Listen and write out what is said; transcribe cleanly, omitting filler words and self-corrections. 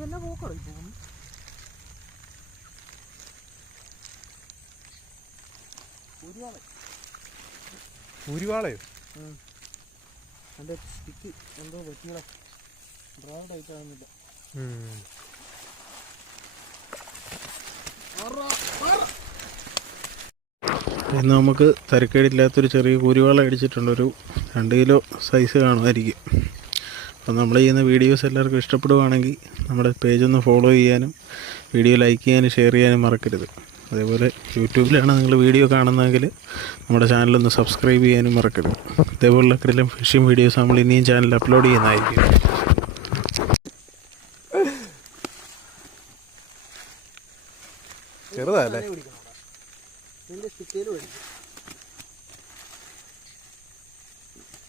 ഇതെല്ലാം പോക്കോ ഊരുവാളയോ? എൻ്റെ സ്റ്റിക്ക് എന്തോ പറ്റിയടാ, ഡ്രൈവ് ടൈറ്റ് ആകുന്നില്ല. ഇന്ന് നമുക്ക് തരക്കേടില്ലാത്തൊരു ചെറിയ കൂരുവാള അടിച്ചിട്ടുണ്ട്. ഒരു 2 കിലോ സൈസ് കാണുമായിരിക്കും. അപ്പോൾ നമ്മൾ ചെയ്യുന്ന വീഡിയോസ് എല്ലാവർക്കും ഇഷ്ടപ്പെടുകയാണെങ്കിൽ നമ്മുടെ പേജൊന്ന് ഫോളോ ചെയ്യാനും വീഡിയോ ലൈക്ക് ചെയ്യാനും ഷെയർ ചെയ്യാനും മറക്കരുത്. അതേപോലെ യൂട്യൂബിലാണ് നിങ്ങൾ വീഡിയോ കാണുന്നതെങ്കിൽ നമ്മുടെ ചാനലൊന്ന് സബ്സ്ക്രൈബ് ചെയ്യാനും മറക്കരുത്. ഇതേപോലുള്ള കിടിലൻ ഫിഷിംഗ് വീഡിയോസ് നമ്മൾ ഇനിയും ചാനലിൽ അപ്ലോഡ് ചെയ്യുന്നതായിരിക്കും. ചെറുതല്ലേ? സ്റ്റിക്കയിൽ